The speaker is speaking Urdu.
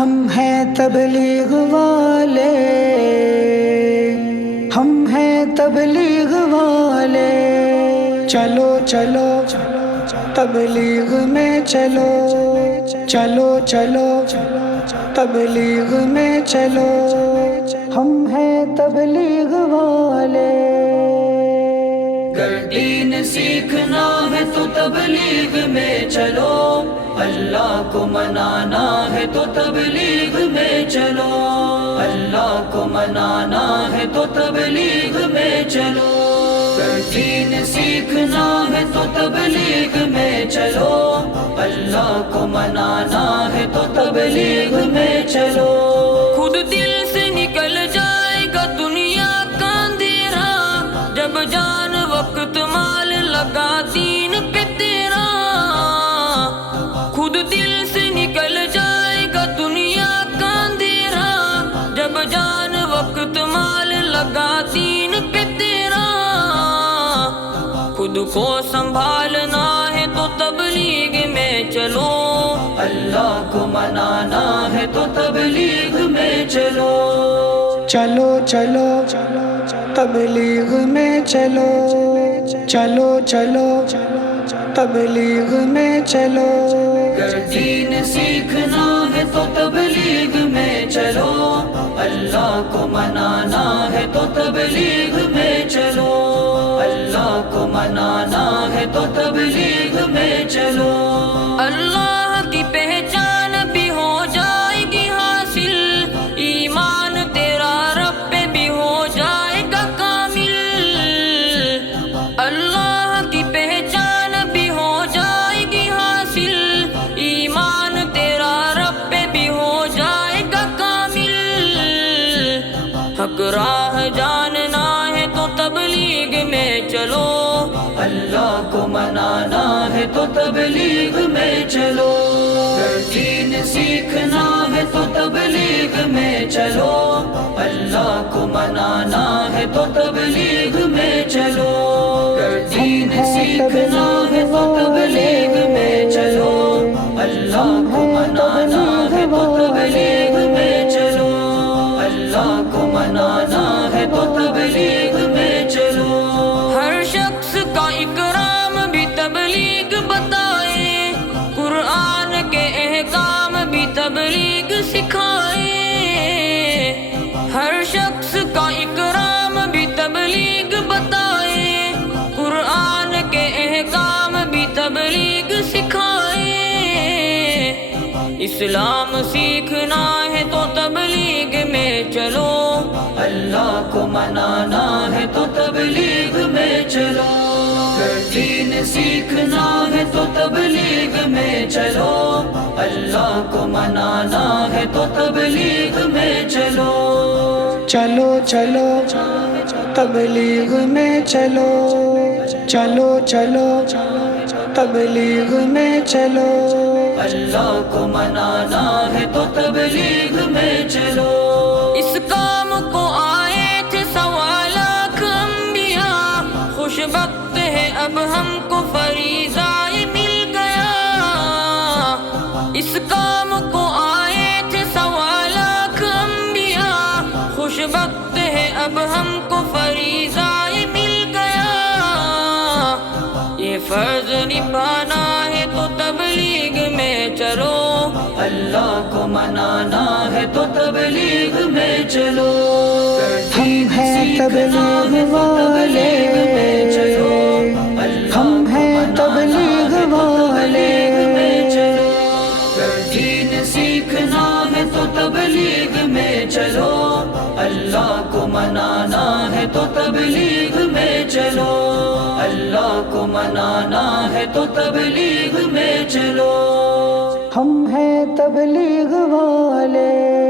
ہم ہیں تبلیغ والے، ہم ہیں تبلیغ والے، چلو چلو تبلیغ میں چلو، چلو چلو تبلیغ میں چلو، ہم ہیں تبلیغ والے۔ گر دین سیکھنا ہے تو تبلیغ میں چلو، اللہ کو منانا ہے تو تبلیغ میں چلو، اللہ کو منانا ہے تو تبلیغ میں چلو۔ گر دین سیکھنا ہے تو تبلیغ میں چلو، اللہ کو منانا ہے تو تبلیغ میں چلو۔ خود دل سے نکل جائے گا دنیا کا اندھیرا، جب جان وقت مال لگا دین پہ تیرا۔ خود دل سے نکل جائے گا دنیا کا اندھیرا، جب جان وقت مال لگا دین پہ تیرا۔ خود کو سنبھالنا ہے تو تبلیغ میں چلو، اللہ کو منانا ہے تو تبلیغ میں چلو۔ چلو چلو تبلیغ میں چلو، چلو چلو تبلیغ میں چلو۔ گر دین سیکھنا ہے تو تبلیغ میں چلو، اللہ کو منانا ہے تو تبلیغ میں چلو، اللہ کو منانا ہے تو تبلیغ میں چلو۔ اللہ کی پہچان بھی ہو جائے گی حاصل، ایمان تیرا رب پہ بھی ہو جائے گا کامل۔ اللہ کی پہچان بھی ہو جائے گی حاصل، ایمان تیرا رب پہ بھی ہو جائے گا کامل۔ حق راہ جاننا ہے تو تبلیغ میں چلو، اللہ کو منانا ہے تو تبلیغ میں چلو۔ گر دین سیکھنا ہے تو تبلیغ میں چلو، اللہ کو منانا ہے تو تبلیغ میں چلو۔ گر دین سیکھنا ہے تو تبلیغ میں چلو، اللہ کو منانا ہے تو تبلیغ میں چلو، اللہ کو منانا ہے تو تبلیغ میں چلو۔ ہر شخص کا اکرام بھی تبلیغ بتائے، قرآن کے احکام بھی تبلیغ سکھائے۔ ہر شخص کا اکرام بھی تبلیغ بتائے، قرآن کے احکام بھی تبلیغ سکھائے۔ اسلام سیکھنا ہے تو تبلیغ میں چلو، اللہ کو منانا ہے تو تبلیغ میں چلو۔ گر دین سیکھنا ہے تو تبلیغ میں چلو، اللہ کو منانا ہے تو تبلیغ میں چلو۔ چلو چلو تبلیغ میں چلو، چلو چلو تبلیغ میں چلو، اللہ کو منانا ہے تو تبلیغ میں چلو۔ اس کام کو آئے تھے 1.25 لاکھ انبیاء، خوش وقت ہے اب ہم کو فریضہ مل گیا۔ اس کام کو آئے تھے 1.25 لاکھ انبیاء، خوش وقت ہے اب ہم کو فریضہ مل گیا۔ یہ فرض نبھانا ہے تو تبلیغ میں چلو، اللہ کو منانا ہے تو تبلیغ میں چلو۔ ہم ہیں تبلیغ والے، ہم ہیں تبلیغ والے۔ گر دین سیکھنا ہے تو تبلیغ میں چلو، اللہ کو منانا ہے تو تبلیغ میں چلو، اللہ کو منانا ہے تو تبلیغ میں چلو۔ ہم ہیں تبلیغ والے۔